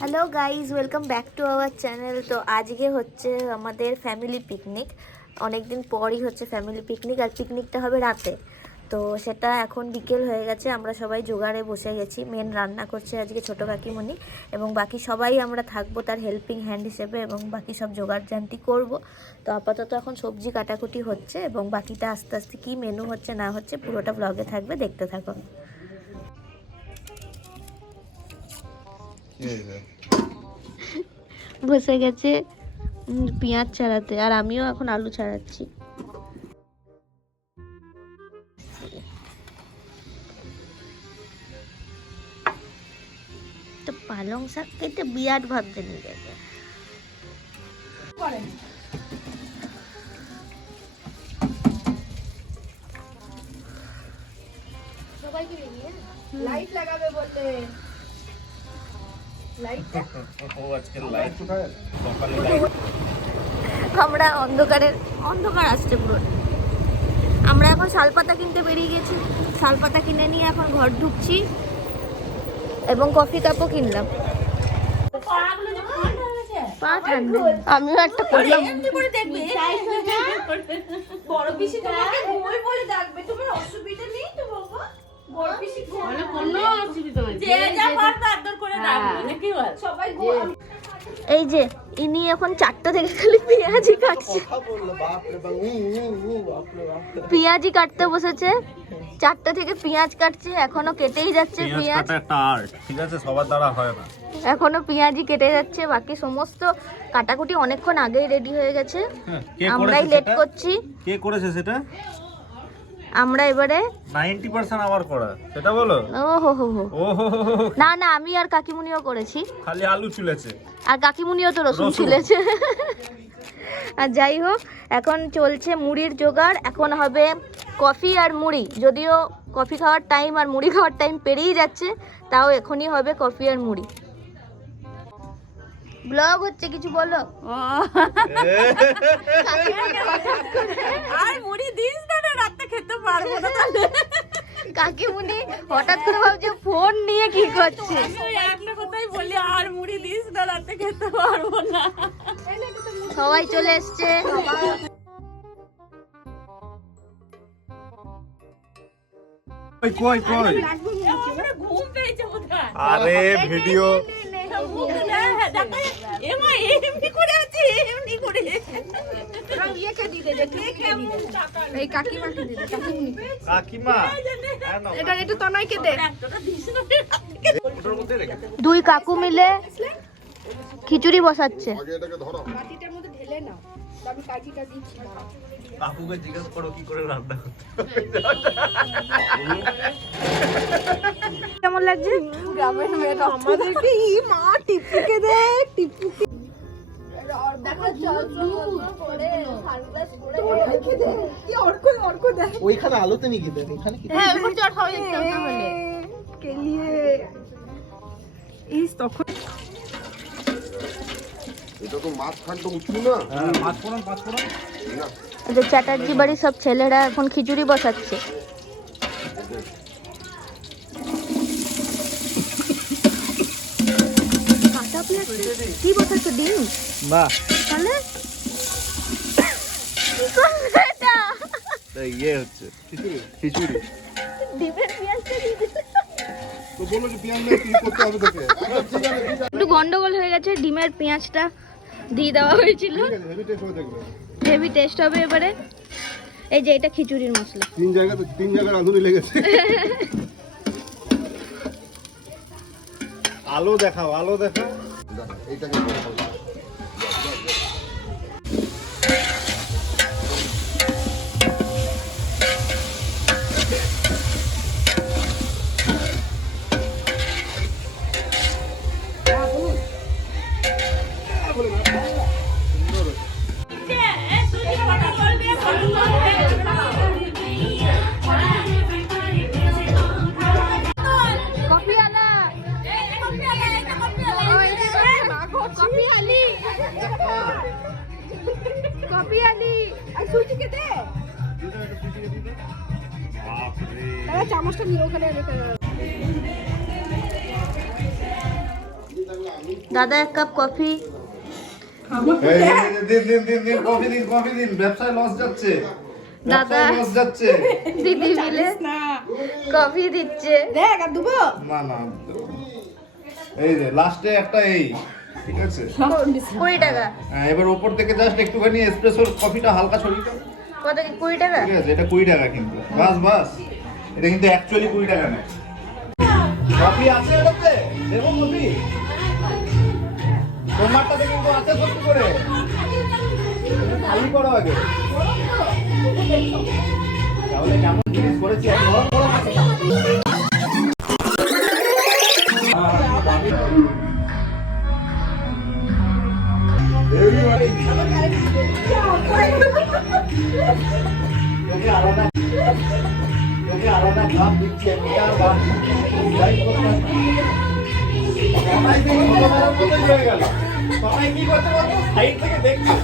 Hello guys, welcome back to our channel. তো আজকে হচ্ছে আমাদের ফ্যামিলি পিকনিক। অনেকদিন পরই হচ্ছে ফ্যামিলি পিকনিক, আর পিকনিকটা হবে রাতে। তো সেটা এখন বিকেল হয়ে গেছে, আমরা সবাই জোগাড়ে বসে গেছি। মেন রান্না করছে আজকে ছোটো কাকিমণি, এবং বাকি সবাই আমরা থাকবো তার হেল্পিং হ্যান্ড হিসেবে, এবং বাকি সব জোগাড় জান্তি করব। তো আপাতত এখন সবজি কাটাকুটি হচ্ছে, এবং বাকিটা আস্তে আস্তে কী মেনু হচ্ছে না হচ্ছে পুরোটা ব্লগে থাকবে, দেখতে থাকো। বসে গেছে পেঁয়াজ ছাড়াতে, আর আমিও এখন আলু ছাড়াচ্ছি। তো পালং শাক খেতে বিরাট ভাবতে নিয়ে যাবে। সবাইকে লাইট লাগাবে বললে। আমরা অন্ধকার আসছে পুরো। আমরা এখন শালপাতা কিনতে বেরিয়ে গেছি, শালপাতা কিনে নিয়ে এখন ঘর ঢুকছি, এবং কফি কাপও কিনলাম। পা ঠান্ডা, আমিও একটা করলাম। বড় পিসি তোমাকে বই বলে ডাকবে, তোমার অসুবিধা নেই তো বাবা? বড় পিসি কোনো অসুবিধা নেই, যে যা পারবে আদর করে ডাকবে নাকি বল সবাই। এই যে ইনি এখন 4টা থেকে খালি পেঁয়াজি কাটছে, পেঁয়াজি কাটতে বসেছে। 4টা থেকে পেঁয়াজ কাটছে, এখনো কেটেই যাচ্ছে পেঁয়াজ। একটা আর্ট, ঠিক আছে, সবার দ্বারা হয় না। এখনো পেঁয়াজি কেটে যাচ্ছে, বাকি সমস্ত কাটাকুটি অনেকক্ষণ আগেই রেডি হয়ে গেছে। আমরাই লেট করছি। কে করেছে সেটা? আমরা এবারে 90% আবার করা, সেটা বলো। না না, আমি আর কাকিমুনিও করেছি। খালি আলু চুলেছে, আর কাকিমুনিও তো রসুন চুলেছে। আর যাই হোক, এখন চলছে মুড়ির জোগাড়। এখন হবে কফি আর মুড়ি, যদিও কফি খাওয়ার টাইম আর মুড়ি খাওয়ার টাইম পেরিয়ে যাচ্ছে, তাও এখনই হবে কফি আর মুড়ি। ব্লগ হচ্ছে, কিছু বলো। আর মুড়ি দিস না, রাতে খেতে পারবো না। কাকিমুনি হঠাৎ করে ভাবছে ফোন নিয়ে কি করছে। একটা কথাই বলি, আর মুড়ি দিস না, রাতে খেতে পারবো না। সবাই চলে এসছে। কই ঘুম পেয়েছে বোধহয়। আরে ভিডিও এমনি করে আছি, এমনি করে। কাকিমা এটা একটু তনয়কে দে। দুই কাকু মিলে খিচুড়ি বসাচ্ছে। কাকুকে জিজ্ঞেস করো কি করে রান্না করতে। কেমন লাগছে? গ্রামের মেয়েরা আমাদেরকে মা টিপুকে দে, টিপুকে ওইখানে আলোতে নিয়ে গেলেন, এখানে কি? হ্যাঁ, ওই চট হবে তাহলে। কেলিয়ে ইস তখন এটা তো মাছ খান্ড উঠু না। হ্যাঁ, পাঁচ ফোড়ন যে চ্যাটার্জি বাড়ির সব ছেলেরা এখন খিচুড়ি বসাচ্ছে। কি বসাচ্ছে? ডিম? না, তাহলে কি করবে এটা? ইয়ে হচ্ছে খিচুড়ি। ডিমের পেঁয়াজটা দিয়ে দিতে। তো বলো যে পেঁয়াজ দিয়ে কি করতে হবে তোকে? একটু গন্ডগোল হয়ে গেছে, ডিমের পেঁয়াজটা দিয়ে দেওয়া হয়েছিল। হেভি টেস্ট হবে দেখবে। হেভি টেস্ট হবে এবারে। এই যে এটা খিচুড়ির মশলা। 3 জায়গায় রাঁধুনি লেগেছে। আলো দেখাও। এইটাকে কপি আলি আর সুজিকে দে। চামচটা নিয়ে ওখানে রেখে দাদা 1 কাপ কফি। দিন কফি দিন ব্যবসায় লস যাচ্ছে দাদা লস যাচ্ছে দিদি মিলে কফি দিচ্ছে। দেখ আর দুবো না এই যে লাস্টে একটা এই ঠিক আছে 20 টাকা। হ্যাঁ, এবার উপর থেকে জাস্ট একটুখানি এসপ্রেসোর কফিটা হালকা ছড়িয়ে দাও। কত কি 20 টাকা? ঠিক আছে, এটা 20 টাকা কিন্তু বাস এটা কিন্তু অ্যাকচুয়ালি 20 টাকা না। কফি আছে এটাতে? দেবো কফি? তোমারটাতে কিন্তু আছে সত্যি করে। খালি করো আগে। তাহলে কেমন জিনিস করেছি আমি বড় কাছে দাও। তোকে আলাদা কাপ দিচ্ছি আমি আর বাদ সবাই দেখি ছোটবেলার মতোই হয়ে গেল। সবাই কি করছে বলতো? সাইড থেকে দেখছে।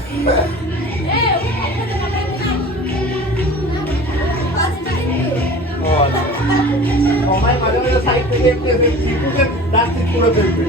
সবাই মাঝে মাঝে সাইড থেকে একটু এসে চিকুকে ডাস্টিক করে ফেলবে।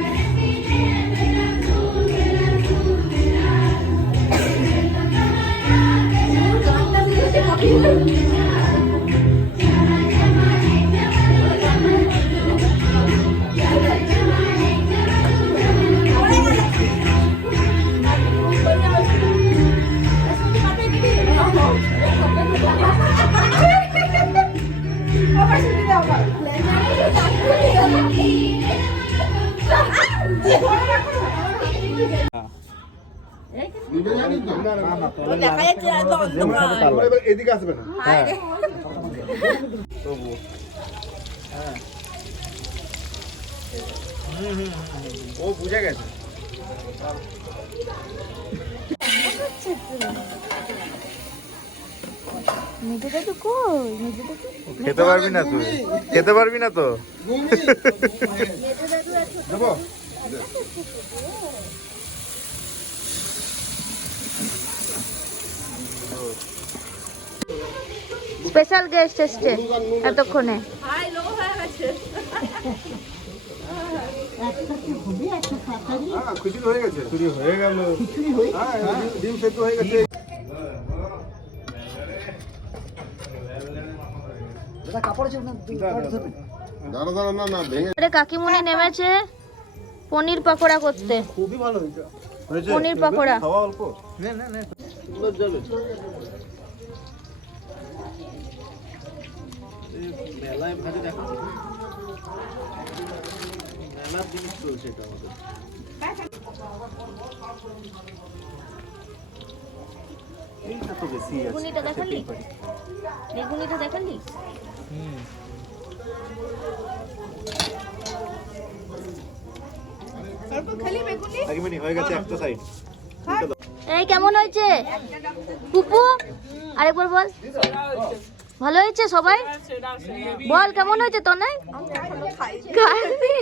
দেখা যাচ্ছে আর তো অন্ধকার। এবার এদিকে আসবে না। ও বুঝে গেছে। মেজোটা তো কই? মেজোটা তো খেতে পারবি না তুই, খেতে পারবি না তো। দেবো স্পেশাল গেস্ট এসছে এতক্ষণে। খিচুড়ি হয়ে গেছে। খিচুড়ি হয়ে গেল। হ্যাঁ, ডিম সেদ্ধ হয়ে গেছে। দাঁড়া না ভেঙে আরে কাকিমুনি নেমেছে পনির পকোড়া করতে। খুবই ভালো হয়েছে। পনির পকোড়া। খাওয়া অল্প। নে যাবে। মেলায় ভাজে দেখো। মেলার জিনিস চলছে এটা আমাদের। এইটা তো বেশি আছে। বেগুনিটা দেখালি? বেগুনিটা দেখালি? আগেমানি হয়ে গেছে একটা সাইড। এই কেমন হয়েছে পুপু? আরেকবার বল। ভালো হয়েছে সবাই? বল কেমন হয়েছে তনয়? খাইনি।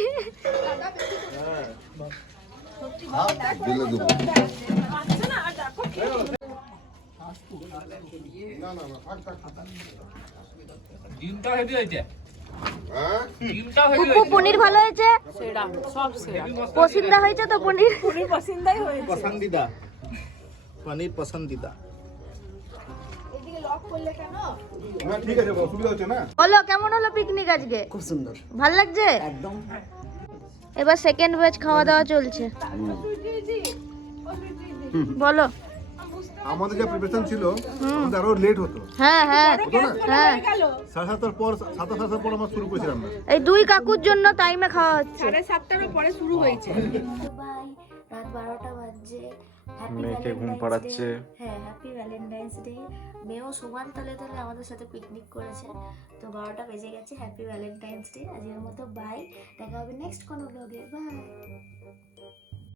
দিলে দেবো। ডিমটা হেভি হয়েছে। হ্যাঁ পুপু পনির ভালো হয়েছে? পছন্দ হয়েছে তো পনির? পছন্দিদা পনির পছন্দিদা। হ্যাঁ ঠিক আছে, অসুবিধা হচ্ছে না। বলো কেমন হলো পিকনিক আজকে? খুব সুন্দর। ভালো লাগছে? একদম। এবার সেকেন্ড ব্যাচ খাওয়া দাওয়া চলছে। বলো। আমাদের যে প্রিপারেশন ছিল আমাদের আরো লেট হতো। হ্যাঁ হ্যাঁ হতো না? হ্যাঁ। 7:30 পর 7:30 পর আমরা শুরু করেছিলাম না। এই দুই কাকুর জন্য টাইমে খাওয়া হচ্ছে। 7:30 পরে শুরু হয়েছে। বাই, রাত 12টা বাজছে। মেয়েকে ঘুম পাড়াচ্ছে। হ্যাঁ, হ্যাপি ভ্যালেন্টাইন্স ডে। মেয়েও সমান তালে তালে আমাদের সাথে পিকনিক করেছে। তো 12টা বেজে গেছে। Happy Valentine's day. আজকের মতো বাই। দেখা হবে নেক্সট কোনো ব্লগে। বাই।